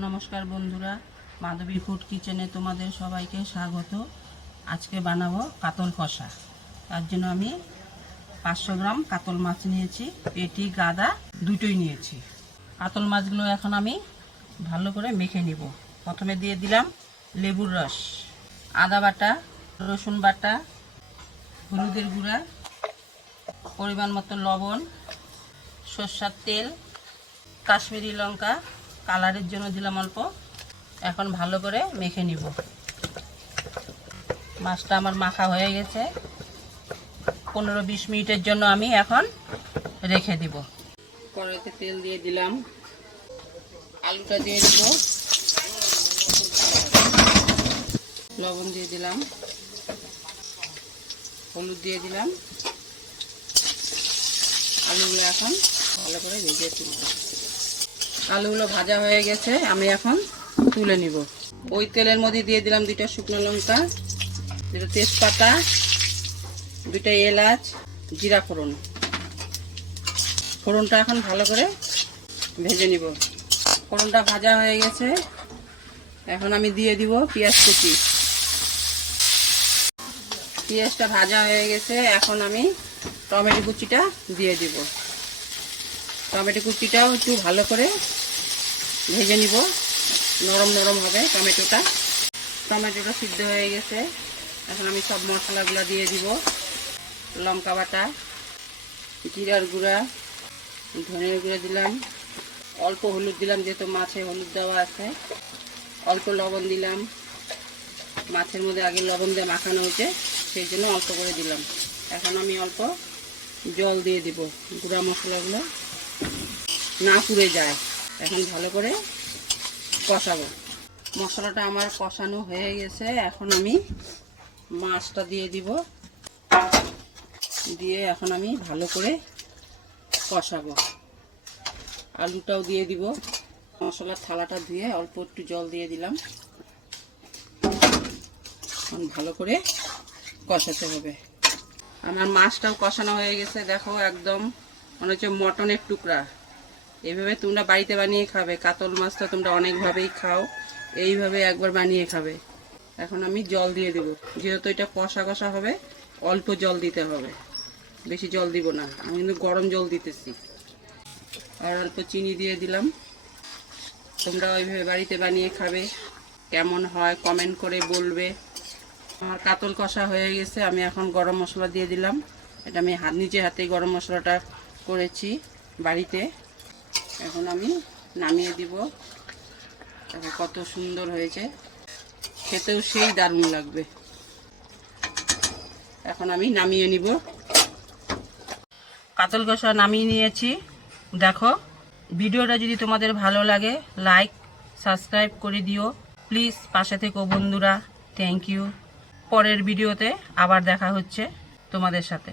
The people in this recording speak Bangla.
নমস্কার বন্ধুরা, মাধবী ফুড কিচেনে তোমাদের সবাইকে স্বাগত। আজকে বানাবো কাতল কষা। তার জন্য আমি 500 গ্রাম কাতল মাছ নিয়েছি, পেটি গাদা দুটোই নিয়েছি। কাতল মাছগুলো এখন আমি ভালো করে মেখে নিব। প্রথমে দিয়ে দিলাম লেবুর রস, আদা বাটা, রসুন বাটা, হলুদের গুঁড়া, পরিমাণ মতো লবণ, সরষের তেল, কাশ্মীরি লঙ্কা, কালারের জন্য দিলাম অল্প। এখন ভালো করে মেখে নিব। মাছটা আমার মাখা হয়ে গেছে। 15-20 মিনিটের জন্য আমি এখন রেখে দিব। কড়াইতে তেল দিয়ে দিলাম, আলুটা দিয়ে দিব, লবণ দিয়ে দিলাম, হলুদ দিয়ে দিলাম। আলুগুলো এখন ভালো করে ভেজে তুলব। আলুগুলো ভাজা হয়ে গেছে, আমি এখন তুলে নিব। ওই তেলের মধ্যে দিয়ে দিলাম 2টা শুকনো লঙ্কা, 2টা তেজপাতা, 2টা এলাচ, জিরা ফোড়ন। ফোড়নটা এখন ভালো করে ভেজে নিব। ফোড়নটা ভাজা হয়ে গেছে, এখন আমি দিয়ে দিব পেঁয়াজ কুচি। পেঁয়াজটা ভাজা হয়ে গেছে, এখন আমি টমেটো কুচিটা দিয়ে দিব। টমেটো কুচিটাও একটু ভালো করে ভেজে নিব, নরম নরম হবে টমেটোটা। টমেটোটা সিদ্ধ হয়ে গেছে, এখন আমি সব মশলাগুলো দিয়ে দিব। লঙ্কা বাটা, জিরার গুঁড়া, ধনের গুঁড়া দিলাম, অল্প হলুদ দিলাম যেহেতু মাছে হলুদ দেওয়া আছে, অল্প লবণ দিলাম। মাছের মধ্যে আগে লবণ দিয়ে মাখানো হয়েছে, সেই জন্য অল্প করে দিলাম। এখন আমি অল্প জল দিয়ে দিব, গুঁড়া মশলাগুলো না পুড়ে যায়। এখন ভালো করে কষাবো। মশলাটা আমার কষানো হয়ে গেছে, এখন আমি মাছটা দিয়ে দিব। দিয়ে এখন আমি ভালো করে কষাবো। আলুটাও দিয়ে দিব। মশলার থালাটা ধুয়ে অল্প একটু জল দিয়ে দিলাম। এখন ভালো করে কষাতে হবে। আমার মাছটাও কষানো হয়ে গেছে, দেখো একদম মনে হচ্ছে মটনের টুকরা। এইভাবে তোমরা বাড়িতে বানিয়ে খাবে। কাতল মাছটা তোমরা অনেকভাবেই খাও, এইভাবে একবার বানিয়ে খাবে। এখন আমি জল দিয়ে দেব, যেহেতু এটা কষা কষা হবে অল্প জল দিতে হবে, বেশি জল দিব না। আমি কিন্তু গরম জল দিতেছি। আর অল্প চিনি দিয়ে দিলাম। তোমরা ওইভাবে বাড়িতে বানিয়ে খাবে, কেমন হয় কমেন্ট করে বলবে। আমার কাতল কষা হয়ে গেছে, আমি এখন গরম মশলা দিয়ে দিলাম। এটা আমি নিজে হাতেই গরম মশলাটা করেছি বাড়িতে। এখন আমি নামিয়ে দিব। দেখো কত সুন্দর হয়েছে, খেতেও সেই দারুণ লাগবে। এখন আমি নামিয়ে নিব। কাতল কষা নামিয়ে নিয়েছি। দেখো, ভিডিওটা যদি তোমাদের ভালো লাগে লাইক সাবস্ক্রাইব করে দিও প্লিজ। পাশে থেকো বন্ধুরা, থ্যাংক ইউ। পরের ভিডিওতে আবার দেখা হচ্ছে তোমাদের সাথে।